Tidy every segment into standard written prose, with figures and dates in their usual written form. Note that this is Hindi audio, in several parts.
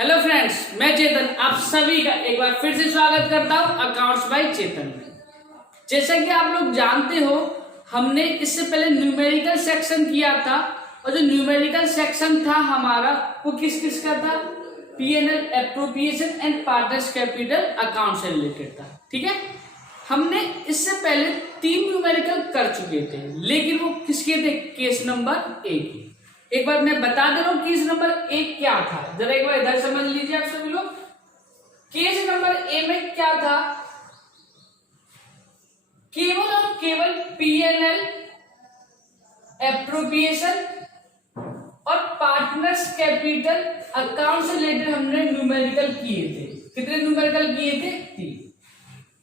हेलो फ्रेंड्स, मैं चेतन आप सभी का एक बार फिर से स्वागत करता हूं अकाउंट्स बाय चेतन में। जैसा कि आप लोग जानते हो, हमने इससे पहले न्यूमेरिकल सेक्शन किया था और जो न्यूमेरिकल सेक्शन था हमारा वो किस किस का था? PNL, appropriation and partners capital account से रिलेटेड था। ठीक है, हमने इससे पहले 3 न्यूमेरिकल कर चुके थे, लेकिन वो किसके थे? Case number 1। एक बार मैं बता दे रहा हूं केस नंबर 1 क्या था, जरा एक बार इधर समझ लीजिए आप सभी लोग। केस नंबर ए में क्या था? केवल और केवल पीएनएल, एप्रोप्रिएशन और पार्टनर्स कैपिटल अकाउंट से रिलेटेड हमने न्यूमेरिकल किए थे। कितने न्यूमेरिकल किए थे? 3।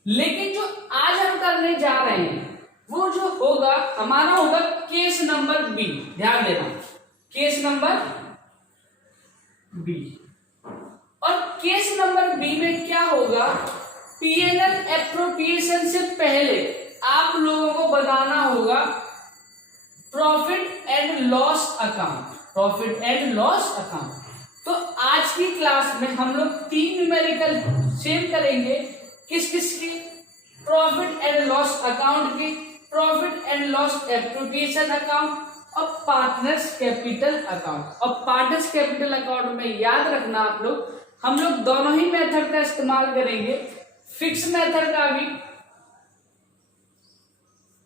लेकिन जो आज हम करने जा रहे हैं वो जो होगा हमारा होगा केस नंबर बी। ध्यान देना, केस नंबर बी। और केस नंबर बी में क्या होगा? पीएनएल एप्रोप्रिएशन से पहले आप लोगों को बनाना होगा profit and loss account. Profit and loss account. तो आज की क्लास में हम लोग 3 न्यूमेरिकल सेव करेंगे। किस किस की? प्रॉफिट एंड लॉस अकाउंट की, profit and loss appropriation account और पार्टनर्स कैपिटल अकाउंट। और पार्टनर्स कैपिटल अकाउंट में याद रखना आप लोग, हम लोग दोनों ही मेथड का इस्तेमाल करेंगे, फिक्स मेथड का भी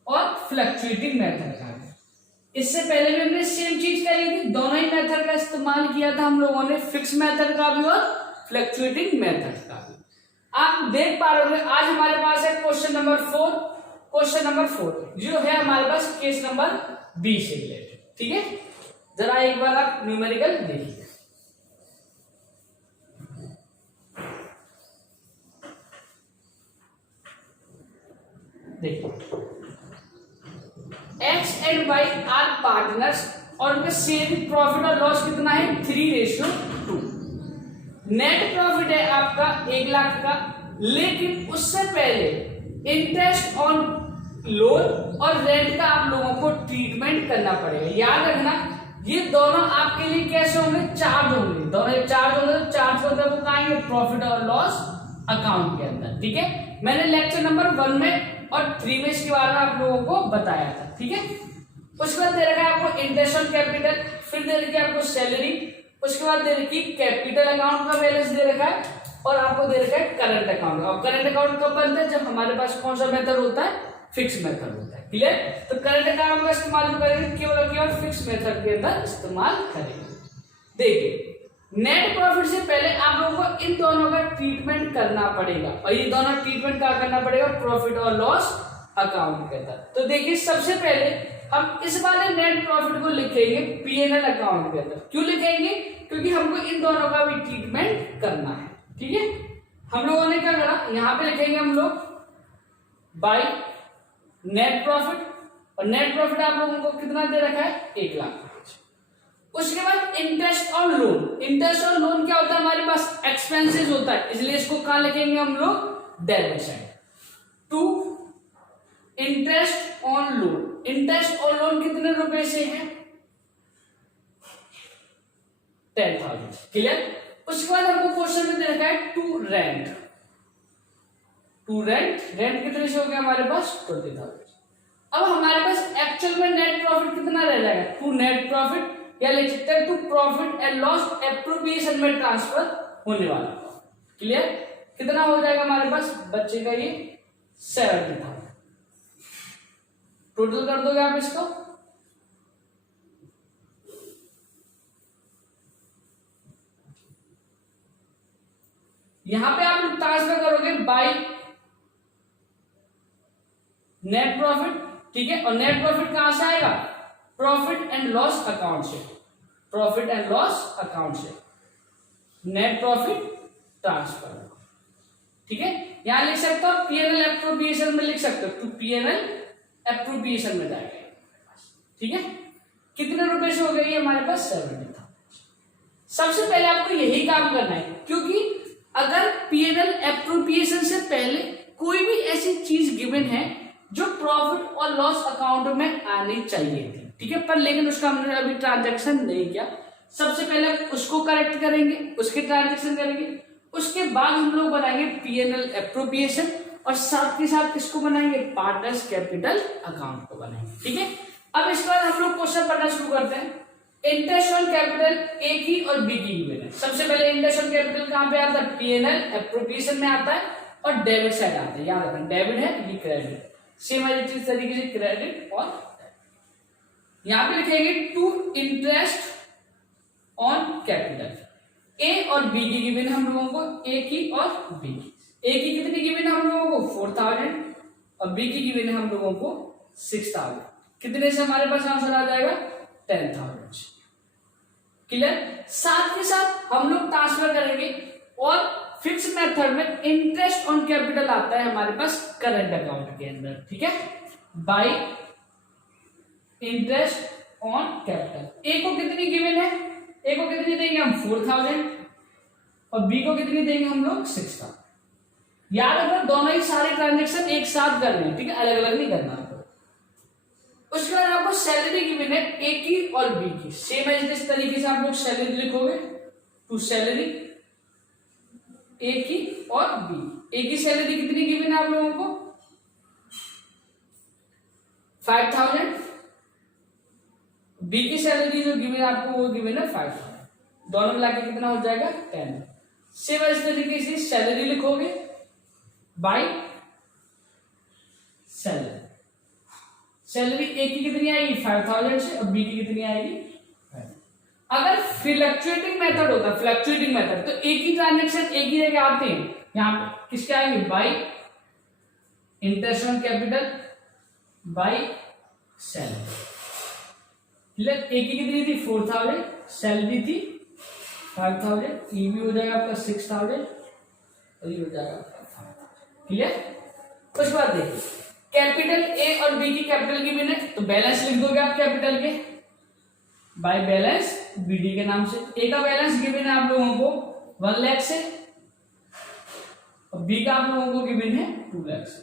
और फ्लक्चुएटिंग मेथड का भी। इससे पहले भी हमने सेम चीज करी थी, दोनों ही मेथड का इस्तेमाल किया था हम लोगों ने, फिक्स मेथड का भी और फ्लक्चुएटिंग मेथड का भी। आप देख पा रहे हो आज हमारे पास है क्वेश्चन नंबर 4। क्वेश्चन नंबर 4 जो है हमारे पास केस नंबर बी से रिलेटेड। ठीक है, जरा एक बार आप न्यूमेरिकल देखिए। देखिए, X and Y are partners और उनका शेयरिंग प्रॉफिट और लॉस कितना है? 3:2। नेट प्रॉफिट है आपका 1 लाख का, लेकिन उससे पहले इंटरेस्ट ऑन लोन और रेंट का आप लोगों को ट्रीटमेंट करना पड़ेगा। याद रखना, ये दोनों आपके लिए कैसे होंगे? चार्ज होंगे। दोनों चार्ज होंगे तो चार्ज होते वो कहाँ आएंगे? प्रॉफिट और लॉस अकाउंट के अंदर। ठीक है, मैंने लेक्चर नंबर 1 में और 3 में इसके बारे में आप लोगों को बताया था। ठीक है, उसके बाद दे रखा है आपको इंटरेस्ट ऑन कैपिटल, फिर दे रखी है आपको सैलरी, उसके बाद दे रखी कैपिटल अकाउंट का बैलेंस दे रखा है और आपको दे रखा है करंट अकाउंट। और करंट अकाउंट कब बनता है? जब हमारे पास कौन सा मेथड होता है? फिक्स मेथड होता है। क्लियर? तो करंट अकाउंट का इस्तेमाल जो करेंगे केवल और केवल फिक्स मेथड के अंदर इस्तेमाल करेंगे। देखिए, नेट प्रॉफिट से पहले आप लोगों को इन दोनों का ट्रीटमेंट करना पड़ेगा और ये दोनों ट्रीटमेंट क्या करना पड़ेगा? प्रॉफिट और लॉस अकाउंट के अंदर। तो देखिए, सबसे पहले हम इस वाले नेट प्रॉफिट को लिखेंगे पीएनएल अकाउंट के अंदर। क्यों लिखेंगे? क्योंकि हमको इन दोनों का भी ट्रीटमेंट करना है। ठीक है, हम लोगों ने क्या करा, यहां पे लिखेंगे हम लोग बाय नेट प्रॉफिट, और नेट प्रॉफिट आप लोगों को कितना दे रखा है? 1 लाख। उसके बाद इंटरेस्ट और लोन। इंटरेस्ट और लोन क्या होता है? हमारे पास एक्सपेंसेस होता है, इसलिए इसको कहां लिखेंगे हम लोग? Debit side. To interest on loan. Interest और लोन कितने रुपए से है? 10,000। क्लियर? उसके बाद हमको क्वेश्चन में दे रखा है to rent. To rent, rent कितने से हो गया हमारे पास? 20,000। अब हमारे पास एक्चुअल में नेट प्रॉफिट कितना रह जाएगा? टू नेट प्रॉफिट, या लिख सकते हैं to profit and loss appropriation में ट्रांसफर होने वाला। क्लियर? कितना हो जाएगा हमारे पास? बच्चेगा ये 70,000। टोटल कर दोगे आप इसको? यहां पे आप लोग ट्रांसफर करोगे बाय नेट प्रॉफिट। ठीक है, और नेट प्रॉफिट कहां से आएगा? प्रॉफिट एंड लॉस अकाउंट से। प्रॉफिट एंड लॉस अकाउंट से नेट प्रॉफिट ट्रांसफर। ठीक है, यहां लिख सकते हो पीएनएल एप्रोप्रिएशन में लिख सकते हो, टू पीएनएल एप्रोप्रिएशन में जाएगा। ठीक है, कितने रुपए से हो गई हमारे पास? 70,000। सबसे पहले आपको यही काम करना है, क्योंकि अगर पीएनएल एप्रोप्रिएशन से पहले कोई भी ऐसी चीज गिवन है जो प्रॉफिट और लॉस अकाउंट में आनी चाहिए थी, ठीक है, पर लेकिन उसका हमने अभी ट्रांजैक्शन नहीं किया, सबसे पहले उसको करेक्ट करेंगे, उसके ट्रांजेक्शन करेंगे, उसके बाद हम लोग बनाएंगे पीएनएल एप्रोप्रिएशन, और साथ के साथ किसको बनाएंगे, पार्टनर्स कैपिटल अकाउंट को बनाएंगे। ठीक है, अब इसके बाद हम लोग क्वेश्चन पढ़ना शुरू करते हैं। इंटरेस्ट ऑन कैपिटल ए की और बी की गिवन है। सबसे पहले इंटरेस्ट ऑन कैपिटल कहां पे आता है, पीएनएल एप्रोप्रिएशन में आता है, और डेबिट साइड आता है। याद रखना डेबिट है, ये क्रेडिट, सेम इस तरीके से क्रेडिट और यहां पे लिखेंगे to interest on capital. A और बी की गिवन हम लोगों को, ए की और बी की। ए की कितनी गिवन है हम लोगों को 4000, और बी की गिवन है हम लोगों को 6000। कितने से हमारे पास आंसर आ जाएगा 10,000। क्लियर। साथ के साथ हम लोग ट्रांसफर करेंगे, और फिक्स मेथड में इंटरेस्ट ऑन कैपिटल आता है हमारे पास करंट अकाउंट के अंदर। ठीक है, बाय इंटरेस्ट ऑन कैपिटल। ए को कितनी गिवन है, ए को कितनी देंगे हम 4000, और बी को कितनी देंगे हम लोग 6000। याद रखना दोनों ही सारे ट्रांजेक्शन एक साथ करने हैं, ठीक है, अलग अलग नहीं करना आपको। उसके बाद आपको सैलरी गिवन है ए की और बी की, सेम एज इस तरीके से आप लोग सैलरी लिखोगे, टू सैलरी ए की और बी। ए की सैलरी कितनी गिवन है आप लोगों को 5000, बी की सैलरी जो गिवन है आपको वो गिवन है 5000, दोनों मिला के कितना हो जाएगा 10। सेम इस तरीके से सैलरी लिखोगे बाय सैलरी। सैलरी ए की कितनी आएगी 5000 से, और बी की कितनी आएगी 5। अगर फ्लक्चुएटिंग मेथड होता है, फ्लक्चुएटिंग मेथड, तो ए की ट्रांजेक्शन एक ही जगह आते हैं, यहां पे किसके आएंगे by interest on capital by salary. A की कितनी थी 4000, सैलरी थी 5000, ये भी हो जाएगा आपका 6000, और ये हो जाएगा आपका 5000। क्लियर। उसके बाद देखिए कैपिटल ए और बी की कैपिटल की बिना, तो बैलेंस लिख दोगे आप कैपिटल के बाय बैलेंस बीडी के नाम से। ए का बैलेंस गिवन है आप लोगों को 1 लाख से, और बी का आप लोगों को गिवन है 2 लाख से।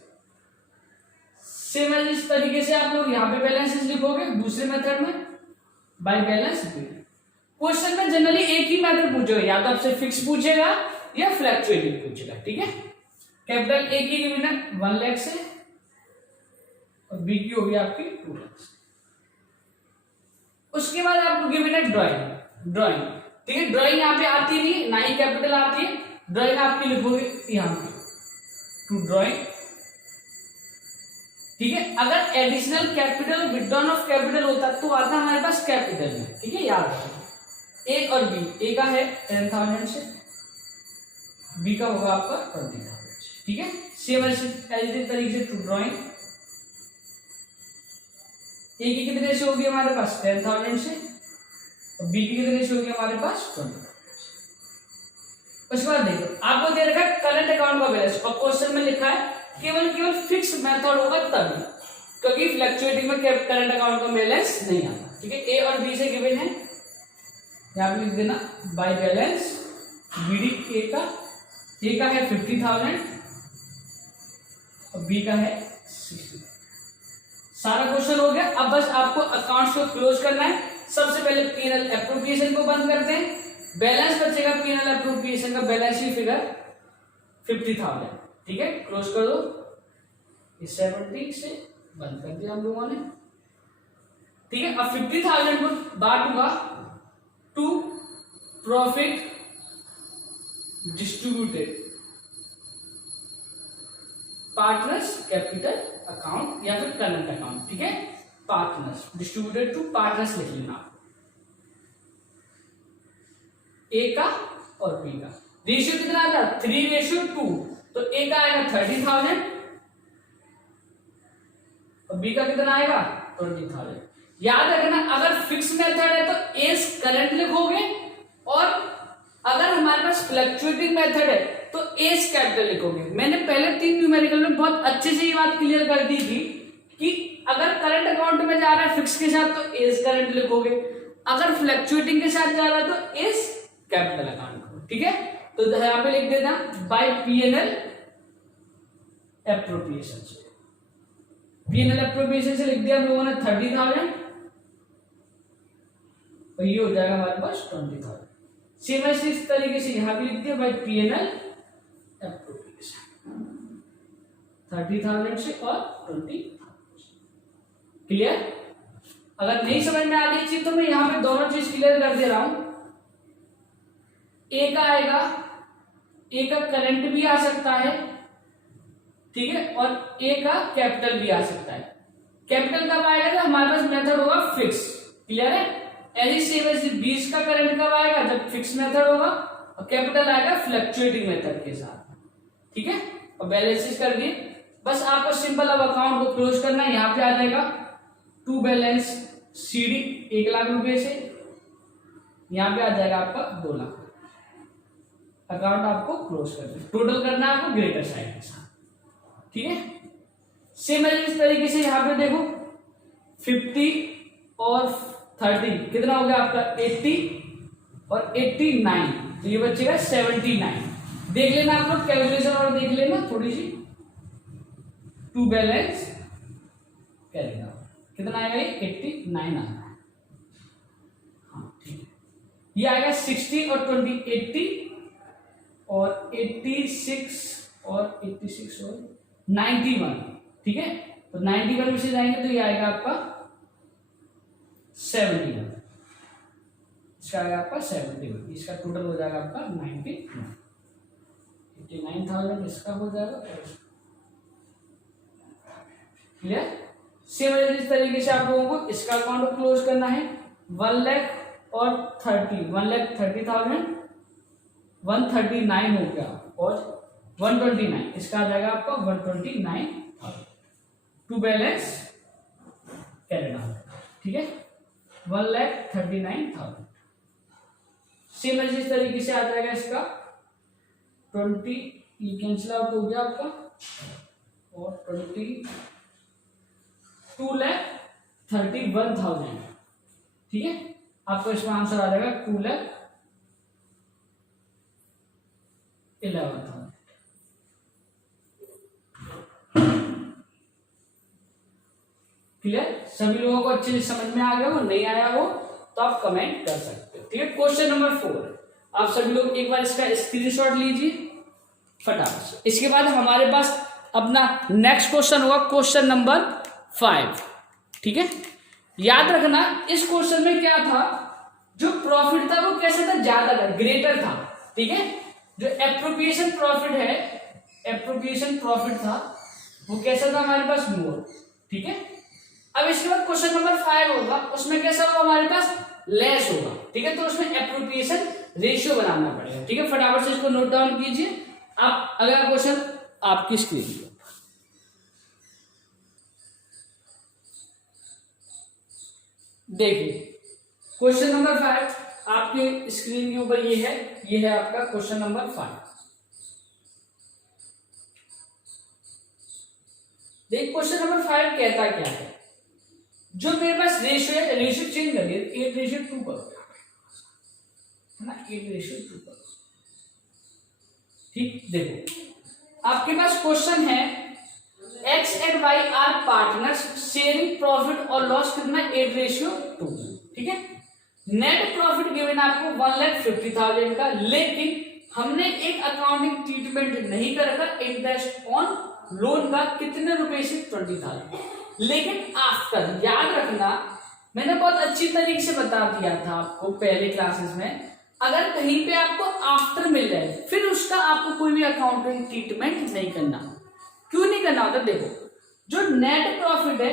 सेम इस तरीके से आप लोग यहाँ पे बैलेंसेस लिखोगे दूसरे मेथड में बाय बैलेंस बीडी। क्वेश्चन में जनरली एक ही मेथड पूछेगा, या तो आपसे फिक्स पूछेगा या फ्लक्चुएटिंग पूछेगा। ठीक है, कैपिटल ए की गिवन है 1 लाख से, और बी की होगी आपकी 2 लाख से। उसके बाद आपको गिवन है ड्राइंग। ड्राइंग ठीक है, ड्राइंग यहाँ पे आती नहीं, ना ही कैपिटल आती है, ड्राइंग आपकी लिखोगे यहाँ पे टू ड्राइंग। ठीक है, अगर additional capital withdrawn of capital होता तो आता हमारे पास कैपिटल में। ठीक है, याद रखिए ए और बी, ए का है 10,000 से, बी का होगा आपका 20,000 से। ठीक है, सेम ऐसे तरीके से टू ड्राइंग। ए की कितने से होगी हमारे पास 10,000 से, और बी की कितने से होगी हमारे पास 20,000 से। उसके बाद देखो आपको दे रखा है करंट अकाउंट का बैलेंस, और क्वेश्चन में लिखा है केवल फिक्स मेथड होगा तभी, क्योंकि फ्लक्चुएटिंग में करंट अकाउंट का बैलेंस नहीं आता। ठीक है, ए और बी से गिवन है, यहां पे लिख देना बाय बैलेंस बीडी। ए का है 50,000, और बी का है 60,000। सारा क्वेश्चन हो गया। अब बस आपको अकाउंट्स को क्लोज करना है। सबसे पहले पीएनएल एप्रोप्रिएशन को बंद करते हैं। बैलेंस बचेगा पीएनएल एप्रोप्रिएशन का बैलेंस शीट फिगर 50,000। ठीक है, क्लोज कर दो। इस 70 से बंद कर दिया हम लोगों ने। ठीक है, अब 50,000 को बांटूंगा to profit distributed partners capital account या फिर करंट अकाउंट। ठीक है, पार्टनर्स डिस्ट्रीब्यूटेड टू पार्टनर्स लिख लेना, ए का और बी का। रेशियो कितना आता है 3:2, तो ए का आएगा 30,000 और बी का कितना आएगा 20,000। याद रखना अगर फिक्स मेथड है तो एस करंट लिखोगे, और अगर हमारे पास फ्लक्चुएटिंग मेथड है तो एस कैपिटल लिखोगे। मैंने पहले 3 न्यूमेरिकल में बहुत अच्छे से ये बात क्लियर कर दी थी कि अगर करंट अकाउंट में जा रहा है फिक्स के साथ तो एस करंट लिखोगे, अगर फ्लक्चुएटिंग के साथ जा रहा है तो एस कैपिटल अकाउंट। ठीक है, तो यहां पे लिख देना बाय पीएनएल एप्रोप्रिएशन से। पीएनएल एप्रोप्रिएशन से लिख दिया हम लोगों ने 30,000 और ये हो जाएगा हमारे पास 20,000। सेम ऐसे इस तरीके से यहाँ भी लिखते हैं भाई P&L एप्रोप्रिएशन 30,000 से और 20,000। क्लियर? अगर नहीं समझ में आ रही चीज तो मैं यहाँ पे दोनों चीज क्लियर कर दे रहा हूं। ए का आएगा, ए का करंट भी आ सकता है, ठीक है, और ए का कैपिटल भी आ सकता है। कैपिटल कब आएगा तो हमारे पास मेथड होगा फिक्स। क्लियर है? ऐसी सेम ऐसी 20 का करंट कब आएगा जब फिक्स मेथड होगा, और कैपिटल आएगा फ्लक्चुएटिंग मेथड के साथ। ठीक है, और बैलेंस शीट कर दिए। बस आपको सिंपल अब अकाउंट को क्लोज करना है। यहाँ पे आ जाएगा टू बैलेंस सीडी 1 लाख रुपए से, यहाँ पे आ जाएगा आपका 2 लाख। अकाउंट आपको क्लोज कर दे, टोटल करना है आपको ग्रेटर साइड के साथ। ठीक है, सेम इस तरीके से यहाँ पे देखो 50 और 30 कितना हो गया आपका 80 और 89, तो ये बचेगा 79। देख लेना आप लोग कैलकुलेशन और देख लेना थोड़ी सी। टू बैलेंस करेगा कितना आएगा, ये 89 आ रहा है। हाँ ठीक है, ये आएगा 60 और 20 80 और 86 और 86 और 91। ठीक है, तो 91 में से जाएंगे तो ये आएगा आपका 71। इसका आएगा आपका 71, इसका टोटल हो जाएगा आपका 91। 89,000 इसका हो जाएगा। क्लियर? सेम इस तरीके से आप लोगों को इसका अकाउंट क्लोज करना है। 1 लाख और 30, 1,30,000 139 हो गया और 129, इसका आ जाएगा आपका 129,000। To balance carried out. ठीक है, 1,39,000। सेम इस तरीके से आ जाएगा इसका 20, ये कैंसिल आउट हो गया आपका, और 2,31,000। ठीक है, आपको इसका आंसर आ जाएगा 2,11,000। क्लियर? सभी लोगों को अच्छे से समझ में आ गया हो, नहीं आया हो तो आप कमेंट कर सकते हो। ठीक है, क्वेश्चन नंबर 4 आप सभी लोग एक बार इसका स्क्रीनशॉट लीजिए फटाफट से। इसके बाद हमारे पास अपना नेक्स्ट क्वेश्चन होगा क्वेश्चन नंबर 5। ठीक है, याद रखना इस क्वेश्चन में क्या था, जो प्रॉफिट था वो कैसे था, ज्यादा था, ग्रेटर था। ठीक है, जो एप्रोप्रिएशन प्रॉफिट है, एप्रोप्रिएशन प्रॉफिट था वो कैसा था हमारे पास, मोर। ठीक है, अब इसके बाद क्वेश्चन नंबर 5 होगा, उसमें कैसा होगा हमारे पास, लेस होगा। ठीक है, तो उसमें एप्रोप्रिएशन रेशियो बनाना पड़ेगा। ठीक है, फटाफट से इसको नोट डाउन कीजिए आप। अगला क्वेश्चन आपकी स्क्रीन पर देखिए, क्वेश्चन नंबर 5 आपके स्क्रीन के ऊपर ये है आपका क्वेश्चन नंबर 5। देखिए क्वेश्चन नंबर 5 कहता क्या है, जो मेरे पास रेशियो है, रेशियो चेंज कर दिया, 8:2 करो ना, 8:2 करो। ठीक, देखो आपके पास क्वेश्चन है X एंड Y are partners sharing profit और लॉस कितना, 8:2। ठीक है, नेट प्रॉफिट गिवन आपको 1,50,000 का, लेकिन हमने एक अकाउंटिंग ट्रीटमेंट नहीं कर रखा इंटरेस्ट ऑन लोन का, कितने रुपए से, 20,000। लेकिन आफ्टर, याद रखना मैंने बहुत अच्छी तरीके से बता दिया था आपको पहले क्लासेस में, अगर कहीं पे आपको आफ्टर मिल जाए फिर उसका आपको कोई भी अकाउंटिंग ट्रीटमेंट नहीं करना। क्यों नहीं करना होता, देखो जो नेट प्रॉफिट है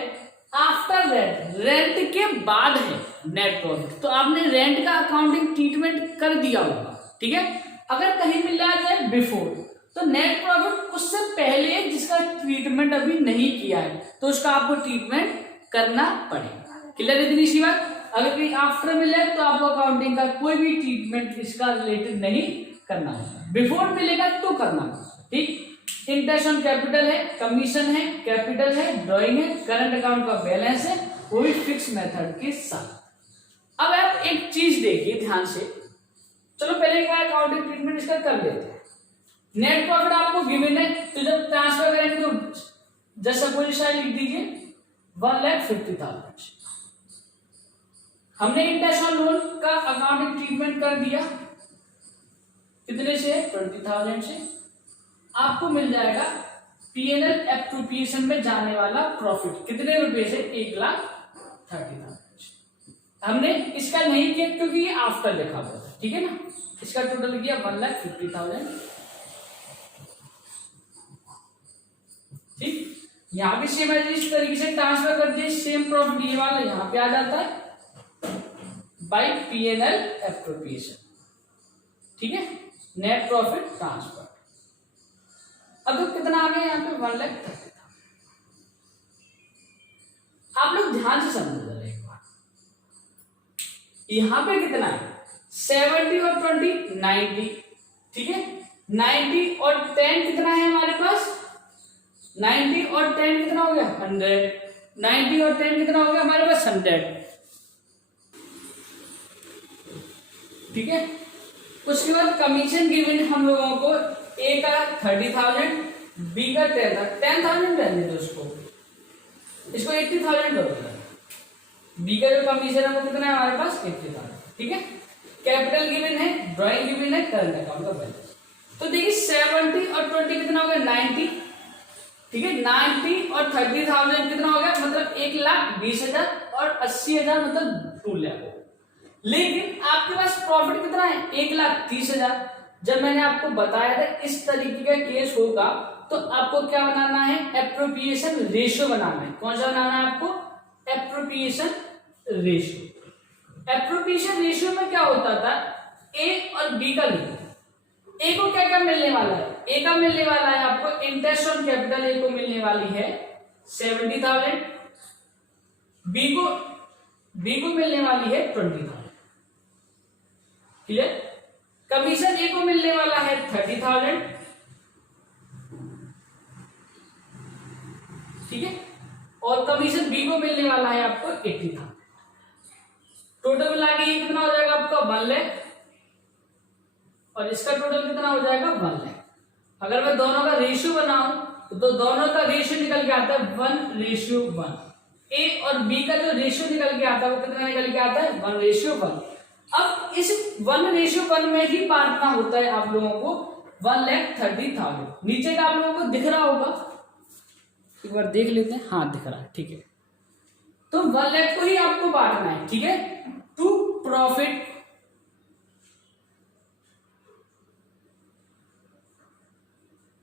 आफ्टर रेंट, रेंट के बाद है नेट प्रॉफिट, तो आपने रेंट का अकाउंटिंग ट्रीटमेंट कर दिया होगा। ठीक है, अगर कहीं मिल जाए बिफोर, तो नेट प्रॉफिट उससे पहले जिसका ट्रीटमेंट अभी नहीं किया है तो उसका आपको ट्रीटमेंट करना पड़ेगा। क्लियर है इतनी सी बात? अगर कहीं आफ्टर मिले तो आपको अकाउंटिंग का कोई भी ट्रीटमेंट इसका रिलेटेड नहीं करना होगा, बिफोर मिलेगा तो करना होगा। ठीक, इंटरेस्ट ऑन कैपिटल है, कमीशन है, कैपिटल है, ड्राइंग है, करंट अकाउंट का बैलेंस है, वो भी फिक्स मेथड के साथ। अब आप एक चीज देखिए ध्यान से, चलो पहले एक बार अकाउंटिंग ट्रीटमेंट इसका कर लेते हैं। नेट प्रॉफिट आपको गिवन है, तो जब ट्रांसफर करेंगे तो जैसा कोई साइड लिख दीजिए 1,50,000। हमने इंटरेस्ट ऑन लोन का अकाउंटिंग ट्रीटमेंट कर दिया, कितने से? 20,000 से। आपको मिल जाएगा पीएनएल एप्रोप्रिएशन में जाने वाला प्रॉफिट कितने रुपए से? 1,30,000। हमने इसका नहीं किया क्योंकि ये आफ्टर लिखा हुआ था, ठीक है ना। इसका टोटल किया 1,50,000, ठीक। यहाँ पे सेम इस तरीके से ट्रांसफर कर दिए, सेम प्रॉफिट ये वाला यहाँ पे आ जाता है बाय पीएनएल एप्रोप्रिएशन, ठीक है। Net profit transfer. अब तो कितना आ गया यहाँ पे? 1,30,000। आप लोग ध्यान से समझ जरा एक बार, यहां पे कितना है? 70 और 20 90, ठीक है। 90 और 10 कितना है हमारे पास? 90 और 10 कितना हो गया? 100। 90 और 10 कितना हो गया हमारे पास? 100, ठीक है। उसके बाद कमीशन गिवन हम लोगों को, ए का 30,000, बी का 10,000 रहने दो, इसको 80,000 कर दो। बी का जो कमीशन है वो कितना है हमारे पास? 80,000, ठीक है। कैपिटल गिवन है, ड्राइंग गिवन है, करंट अकाउंट का बैलेंस। तो देखिए 70 और 20 कितना हो गया? 90, ठीक है। 90 और 30,000 कितना हो गया? मतलब 1,20,000 और 80,000 मतलब 2 लाख। लेकिन आपके पास प्रॉफिट कितना है? 1,30,000। जब मैंने आपको बताया था इस तरीके का केस होगा तो आपको क्या बनाना है? एप्रोप्रिएशन रेशियो बनाना है। कौन सा बनाना है आपको? Appropriation ratio. एप्रोप्रिएशन रेशियो में क्या होता था? ए और बी का लिखो। ए को क्या क्या मिलने वाला है? ए का मिलने वाला है आपको इंटरेस्ट ऑन कैपिटल, ए को मिलने वाली है 70,000। बी को मिलने वाली है 20,000, क्लियर। कमीशन ए को मिलने वाला है 30,000, ठीक है। और कमीशन बी को मिलने वाला है आपको 80,000। टोटल मिला के ये कितना हो जाएगा आपका? 1 लाख। और इसका टोटल कितना हो जाएगा? 1 लाख। अगर मैं दोनों का रेशियो बनाऊं तो दोनों का रेशियो निकल के आता है 1:1। ए और बी का जो रेशियो निकल के आता है वो कितना निकल के आता है? 1:1। अब इस 1:1 में ही बांटना होता है आप लोगों को 1,30,000। नीचे का आप लोगों को दिख रहा होगा, एक बार देख लेते हैं। हाँ दिख रहा है, ठीक है। तो 1 लाख को ही आपको बांटना है, ठीक है, टू प्रॉफिट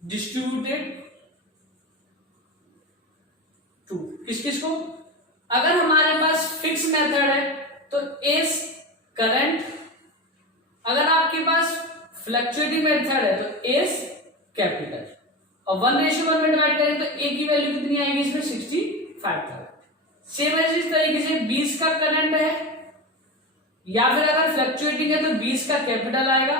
डिस्ट्रीब्यूटेड टू किस किस को? अगर हमारे पास फिक्स मेथड है तो एस करंट, अगर आपके पास फ्लक्चुएटिंग मेथड है तो एस कैपिटल। और 1:1 में डिवाइड करें तो ए की वैल्यू कितनी आएगी इसमें? 65,000। सेम इस तरीके से 20 का करंट है या फिर अगर फ्लक्चुएटिंग है तो 20 का कैपिटल आएगा।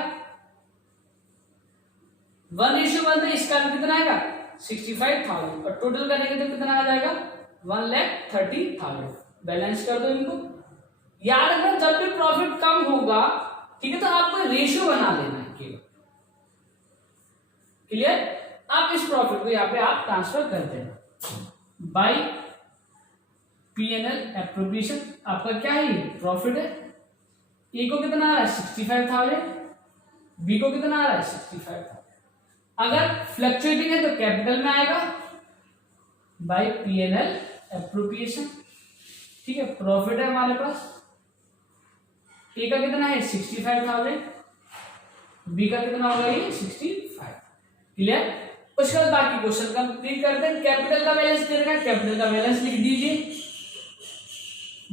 1:1 तो इसका कितना आएगा? 65,000 और टोटल करेंगे तो कितना आ जाएगा? 1,30,000। बैलेंस कर दो इनको। याद रखना जब भी प्रॉफिट कम होगा, ठीक है, तो आपको रेशियो बना लेना है केवल, क्लियर। आप इस प्रॉफिट को यहाँ पे आप ट्रांसफर कर देना बाय पीएनएल एप्रोप्रिएशन। आपका क्या है? प्रॉफिट है। ए को कितना आ रहा है? 65,000। बी को कितना आ रहा है? 65,000। अगर फ्लक्चुएटिंग है तो कैपिटल में आएगा बाय पीएनएल एप्रोप्रिएशन, ठीक है। प्रॉफिट है हमारे पास, ए का कितना है? 65,000, बी का कितना होगा? ये 65, क्लियर। उसके बाद बाकी क्वेश्चन कंप्लीट करते हैं। कैपिटल का बैलेंस दे रखा है, कैपिटल का बैलेंस लिख दीजिए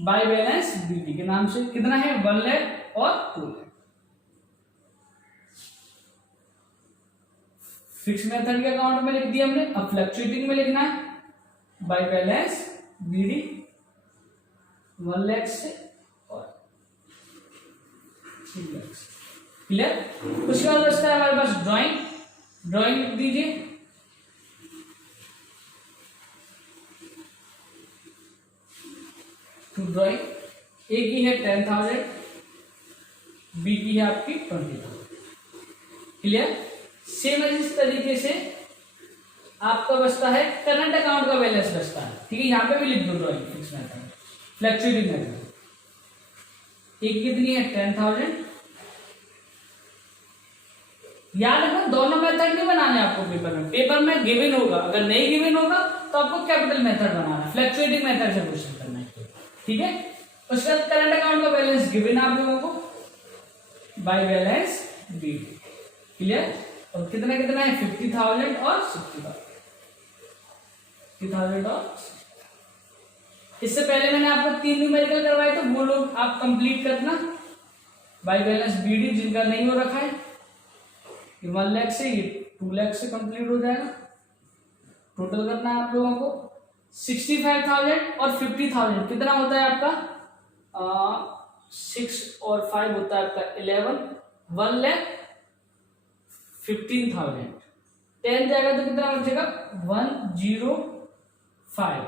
बाय बैलेंस बीटी के नाम से। कितना है? 1 लाख और 2 लाख। फिक्स मेथड के अकाउंट में लिख दिया हमने। अब फ्लक्चुएटिंग में लिखना है बाय बैलेंस बीडी 1 लाख से और 3 लाख से, क्लियर। उसके बाद बचता है हमारे पास ड्राइंग। ड्राइंग लिख दीजिए टू ड्राइंग। ए की है 10,000, बी की है आपकी 20,000, क्लियर। सेम इस तरीके से आपका बचता है करंट अकाउंट का बैलेंस बचता है, ठीक है। यहां पे भी लिख दो drawing fix method fluctuating method. एक कितनी है 10,000। याद रखना दोनों मेथड नहीं बनाने आपको पेपर में। पेपर में गिवन होगा, अगर नहीं गिवन होगा तो आपको कैपिटल मेथड बनाना है, फ्लक्चुएटिंग मेथड से क्वेश्चन करना है, ठीक है। उसके बाद करंट अकाउंट का बैलेंस गिवन आप लोगों को बाय बैलेंस बी, क्लियर। और कितना कितना है 50,000 और 60,000, 50,000 और। इससे पहले मैंने आपको 3 न्यूमेरिकल करवाए तो वो लोग आप कंप्लीट करना। बाय बैलेंस बीडी जिनका नहीं हो रखा है, ये 1 लाख से, ये 2 लाख से कंप्लीट हो जाएगा। टोटल करना है आप लोगों को 65,000 और 50,000 कितना होता है आपका 6 और 5 होता है आपका 11, 1,15,000। 10 जाएगा तो कितना बचेगा 105,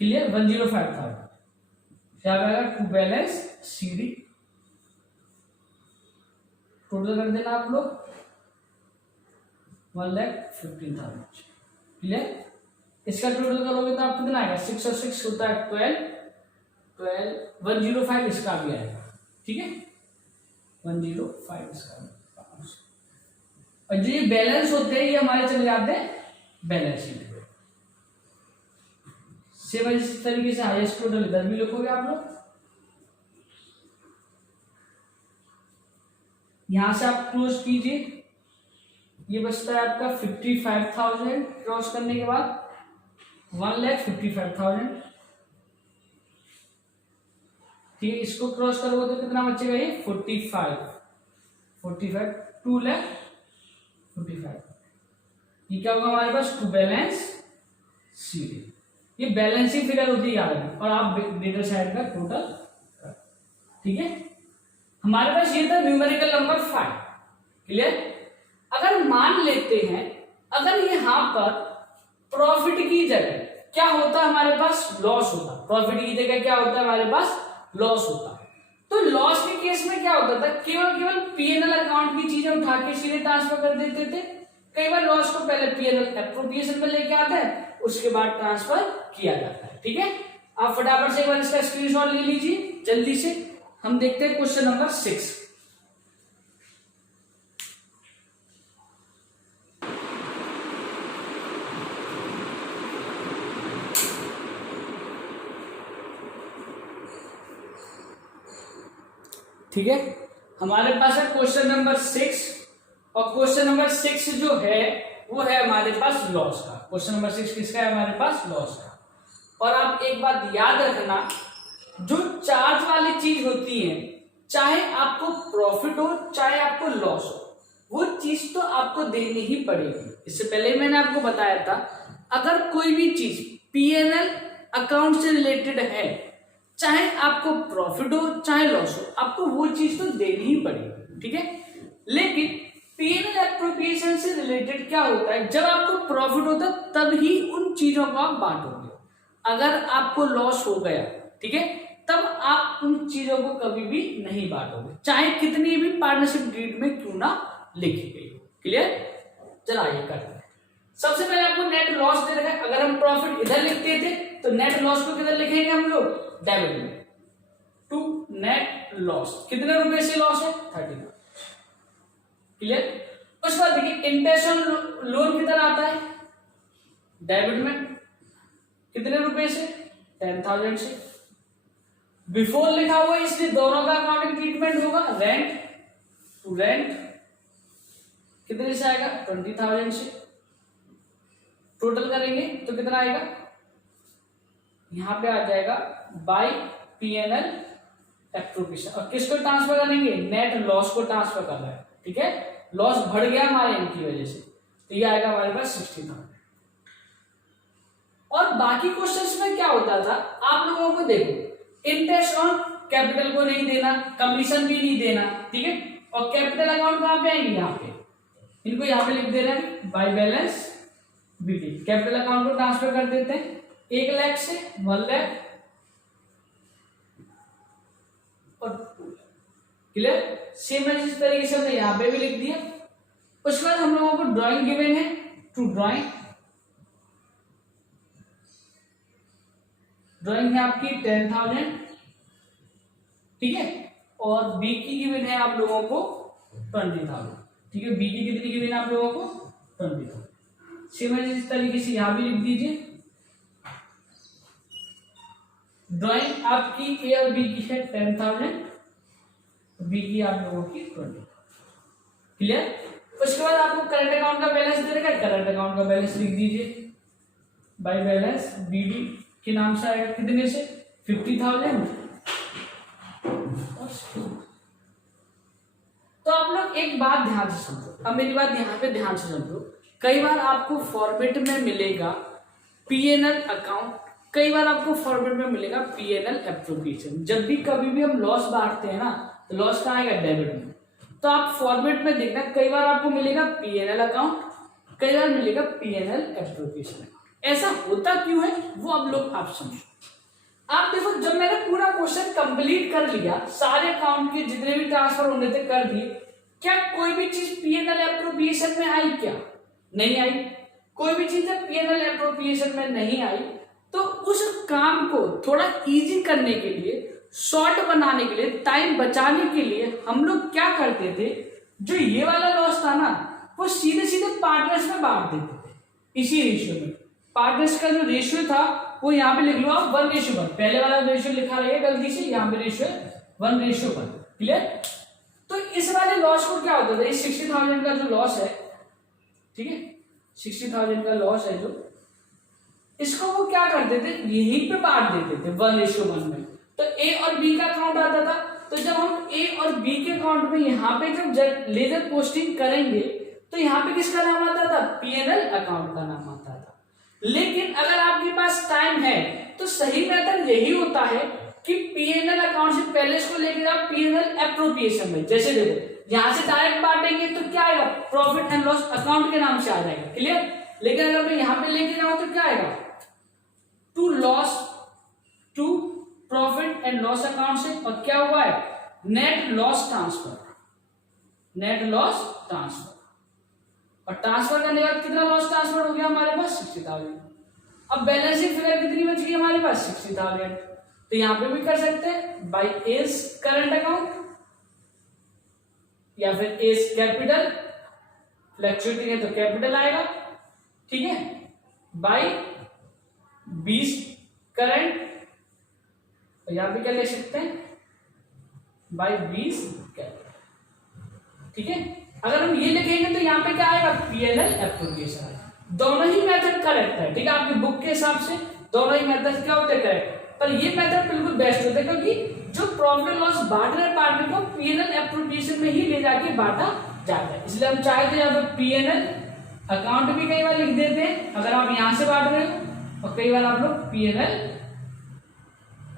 क्लियर। 105,000 क्या आएगा टू बैलेंस सीडी। टोटल कर देना आप लोग 1,15,000, क्लियर। इसका टोटल करोगे तो आप कितना आएगा 6 और 6 होता है 12, 105 इसका भी आएगा, ठीक है। 105 इसका भी। और जो ये बैलेंस होते हैं ये हमारे चले जाते हैं बैलेंस शीट पे। सेम इस तरीके से हाईएस्ट टोटल इधर भी लिखोगे आप लोग। यहां से आप क्लोज कीजिए, ये बचता है आपका 55,000 क्रॉस करने के बाद 1,55,000, ठीक है। इसको क्रॉस करोगे तो कितना बचेगा ये 45, 2,45,000। ये क्या होगा हमारे पास टू बैलेंस सीडी। ये बैलेंसिंग फिगर होती है याद है, और आप डेटा साइड का टोटल, ठीक है। हमारे पास ये था न्यूमेरिकल नंबर 5, क्लियर। अगर मान लेते हैं अगर यहां पर प्रॉफिट की जगह क्या होता है हमारे पास लॉस होता, प्रॉफिट की जगह क्या होता है हमारे पास लॉस होता, तो लॉस के केस में क्या होता था केवल पीएनएल अकाउंट की चीजें उठा के सीधे ट्रांसफर कर देते थे। कई बार लॉस को पहले पीएनएल एप्रोप्रिएशन में लेके आता है, उसके बाद ट्रांसफर किया जाता है, ठीक है। आप फटाफट से एक बार इसका स्क्रीनशॉट ले लीजिए जल्दी से। हम देखते हैं क्वेश्चन नंबर 6। ठीक है, हमारे पास है क्वेश्चन नंबर 6, और क्वेश्चन नंबर 6 जो है वो है हमारे पास लॉस का। क्वेश्चन नंबर 6 किसका है हमारे पास लॉस का। और आप एक बात याद रखना, जो चार्ज वाली चीज होती है, चाहे आपको प्रॉफिट हो चाहे आपको लॉस हो, वो चीज तो आपको देनी ही पड़ेगी। इससे पहले मैंने आपको बताया था अगर कोई भी चीज पीएनएल अकाउंट से रिलेटेड है, चाहे आपको प्रॉफिट हो चाहे लॉस हो, आपको वो चीज तो देनी ही पड़ेगी, ठीक है। लेकिन पीएनएल एप्रोप्रिएशन से रिलेटेड क्या होता है, जब आपको प्रॉफिट होता है तब ही उन चीजों को आप बांटोगे। अगर आपको लॉस हो गया, ठीक है, तब आप उन चीजों को कभी भी नहीं बांटोगे, चाहे कितनी भी पार्टनरशिप डीड में क्यों ना लिखी गई हो, क्लियर। चला आइए करते हैं। सबसे पहले आपको नेट लॉस दे रखा है। अगर हम प्रॉफिट इधर लिखते थे तो नेट लॉस को किधर लिखेंगे हम लोग डेबिट में, टू नेट लॉस। कितने रुपए से लॉस है 30, क्लियर। उसके बाद देखिए इंटरेस्ट लोन किधर आता है डेबिट में, कितने रुपए से 10,000 से। बिफोर लिखा हुआ है इसलिए दोनों का अकाउंटिंग ट्रीटमेंट होगा, रेंट टू रेंट कितने से आएगा 20,000 से। टोटल करेंगे तो कितना आएगा, यहां पे आ जाएगा बाय पीएनएल एप्रोप्रिएशन। और किसको ट्रांसफर करेंगे, नेट लॉस को ट्रांसफर कर रहा है, ठीक है। लॉस बढ़ गया हमारे इनकी वजह से, तो ये आएगा हमारे पास 60,000। और बाकी क्वेश्चंस में क्या होता था आप लोगों को देखो, इंटरेस्ट ऑन कैपिटल को नहीं देना, कमीशन भी नहीं देना, ठीक है। और कैपिटल अकाउंट कहां पे आएंगे, यहाँ पे, इनको यहाँ पे लिख दे रहे हैं by balance BT. Capital account को ट्रांसफर कर देते हैं 1 लाख से 1 लाख और 2 लाख, क्लियर। सेम इस तरीके से हमने यहाँ पे भी लिख दिया। उसके बाद हम लोगों को ड्राइंग गिवन है, टू ड्राइंग है आपकी 10,000, ठीक है, और बी की गिवन है आप लोगों को 20,000, ठीक है, बी की कितनी गिवन है आप लोगों को 20,000। सेम इस तरीके से यहां भी लिख दीजिए। ड्राइंग आपकी ए और बी की है 10,000, बी की आप लोगों की 20। क्लियर। उसके बाद आपको करंट अकाउंट का बैलेंस दे रखा है, करंट अकाउंट का बैलेंस लिख दीजिए। बाय बैलेंस बीडी के नाम से आएगा कितने से 50,000। तो आप लोग एक बात ध्यान से समझो, अब मेरी बात यहाँ पे ध्यान से समझो। कई बार आपको फॉर्मेट में मिलेगा पीएनएल अकाउंट, कई बार आपको फॉर्मेट में मिलेगा पीएनएल एप्रोप्रिएशन। जब भी कभी भी हम लॉस बांटते हैं ना, तो लॉस कहाँ आएगा, डेबिट में। तो आप फॉर्मेट में देखना, कई बार आपको मिलेगा पीएनएल अकाउंट, कई बार मिलेगा पीएनएल एप्रोप्रिएशन। ऐसा होता क्यों है वो अब लोग आप समझो। आप देखो, जब मैंने पूरा क्वेश्चन कंप्लीट कर लिया, सारे अकाउंट के जितने भी ट्रांसफर होने थे कर दिए, क्या कोई भी चीज पीएनएल एप्रोप्रिएशन में आई क्या, नहीं आई। कोई भी चीज जब पीएनएल एप्रोप्रिएशन में नहीं आई, तो उस काम को थोड़ा इजी करने के लिए, शॉर्ट बनाने के लिए, टाइम बचाने के लिए हम लोग क्या करते थे, जो ये वाला लॉस था ना, वो सीधे सीधे पार्टनर्स में बांट देते थे इसी रेशियो में। पार्टनर्स का जो रेशियो था वो यहाँ पे लिख लो आप 1:1। पहले वाला रेशियो लिखा रहेगा गलती से, यहाँ पे रेशियो 1:1। क्लियर। तो इस वाले लॉस को क्या होता था, इस 60,000 का जो लॉस है, ठीक है, 60,000 का लॉस है जो, इसको वो क्या करते थे, यहीं पे बांट देते थे 1:1 में। तो ए और बी का अकाउंट आता था, तो जब हम ए और बी के अकाउंट में यहाँ पे जब लेजर पोस्टिंग करेंगे, तो यहाँ पे किसका नाम आता था, पीएनएल अकाउंट का नाम आता था। लेकिन अगर आपके पास टाइम है तो सही मेथड यही होता है कि पीएनएल अकाउंट से पहले इसको लेके जाओ पीएनएल एप्रोप्रिएशन में। जैसे देखो, यहां से डायरेक्ट बांटेंगे तो क्या आएगा, प्रॉफिट एंड लॉस अकाउंट के नाम से आ जाएगा। क्लियर। लेकिन अगर मैं यहां पे लेके जाऊं तो क्या आएगा, to loss, to profit and loss account से, और क्या हुआ है, net loss transfer, net loss transfer. और ट्रांसफर करने के बाद कितना लॉस ट्रांसफर हो गया हमारे पास, 60,000। अब बैलेंसिंग फिगर कितनी बच गई हमारे पास, 60,000। तो यहां पे भी कर सकते हैं बाय एज करंट अकाउंट, या फिर एज कैपिटल, फ्लैक्चुएटिंग है तो कैपिटल आएगा, ठीक है, बाय 20 करंट, तो यहां पे क्या लिख सकते हैं, बाय 20 कैपिटल, ठीक है। अगर हम ये लिखेंगे तो यहाँ पे क्या आएगा, पीएनएल एप्रोप्रिएशन आएगा। दोनों ही मेथड करेक्ट है, ठीक है, आपकी बुक के हिसाब से दोनों ही मेथड क्या होते हैं, करेक्ट। पर ये मेथड बिल्कुल बेस्ट होता है, क्योंकि जो प्रॉफिट लॉस बांट रहे पार्टनर को पीएनएल एप्रोप्रिएशन में ही ले जाके बांटा जाता है। इसलिए हम चाहे तो यहाँ पे पीएनएल अकाउंट भी कई बार लिख देते हैं अगर आप यहां से बांट रहे हो, और कई बार आप लोग पीएनएल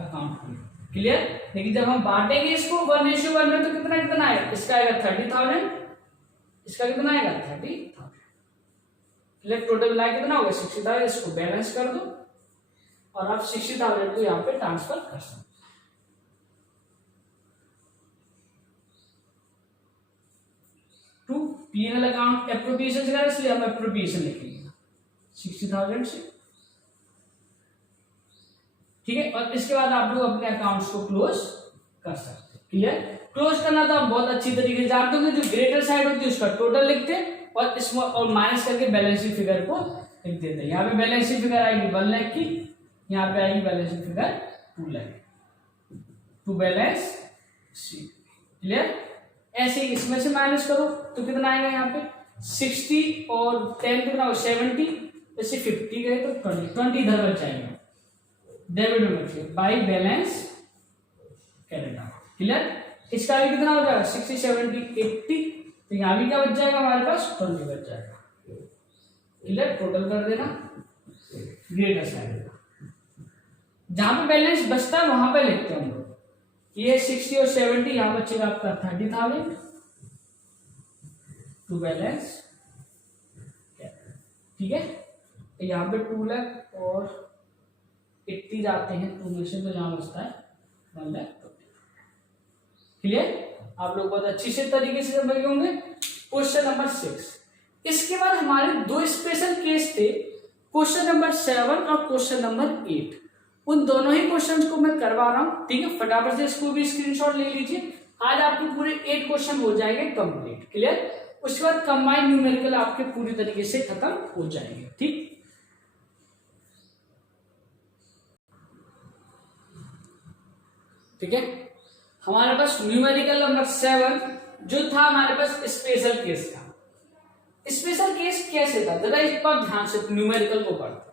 अकाउंट। क्लियर। लेकिन जब हम बांटेंगे इसको 1:1 में, तो कितना कितना आएगा, इसका आएगा 30,000, इसका कितना आएगा 30,000। लेफ्ट टोटल मिला कितना होगा 60,000। इसको बैलेंस कर दो और आप 60,000 को यहाँ पे ट्रांसफर कर सकते। टू पीएनएल अकाउंट एप्रोप्रिएशन से, इसलिए हम एप्रोप्रिएशन लिखेंगे 60,000 से, ठीक है। और इसके बाद आप लोग अपने अकाउंट्स को क्लोज कर सकते हैं। क्लियर। क्लोज करना तो आप बहुत अच्छी तरीके से जानते होंगे, जो ग्रेटर साइड होती है उसका टोटल लिखते हैं और स्मॉल और माइनस करके बैलेंसिंग फिगर को लिख देते हैं। यहाँ पे बैलेंसिंग फिगर आएगी 1 लाख की, यहाँ पे आएगी balancing figure 2 lakh, to balance C. Clear. ऐसे ही इसमें से माइनस करो तो कितना आएगा, यहाँ पे 60 और 10 कितना हो 70, जैसे 50 गए तो 20 इधर बच जाएगा, डेबिट में बचे बाई बैलेंस कैरेट। क्लियर। इसका भी कितना हो जाएगा 60, 70, 80, तो यहां भी क्या बच जाएगा हमारे पास 20 बच जाएगा। क्लियर। टोटल कर देना ग्रेटर साइड, जहां पे बैलेंस बचता है वहां पे लिखते हैं हम लोग, ये 60 और 70, यहां बचेगा आपका 30,000 टू बैलेंस, ठीक है। तो यहाँ पे 2 लाख और 80 जाते हैं 2 में से, तो यहाँ बचता है 1 लाख। क्लियर। आप लोग बहुत अच्छी से तरीके से समझ गए होंगे। Question number 6। इसके बाद हमारे 2 स्पेशल केस थे, क्वेश्चन नंबर 7 और क्वेश्चन नंबर 8। उन दोनों ही क्वेश्चंस को मैं करवा रहा हूं, ठीक है। फटाफट से इसको भी स्क्रीनशॉट ले लीजिए। आज आपके पूरे 8 क्वेश्चन हो जाएंगे कंप्लीट, क्लियर। उसके बाद कंबाइंड न्यूमेरिकल आपके पूरी तरीके से खत्म हो जाएंगे, ठीक। ठीक है, हमारे पास न्यूमेरिकल नंबर 7 जो था हमारे पास स्पेशल केस का। स्पेशल केस कैसे था, जरा इस पर ध्यान से न्यूमेरिकल को पढ़ते हैं।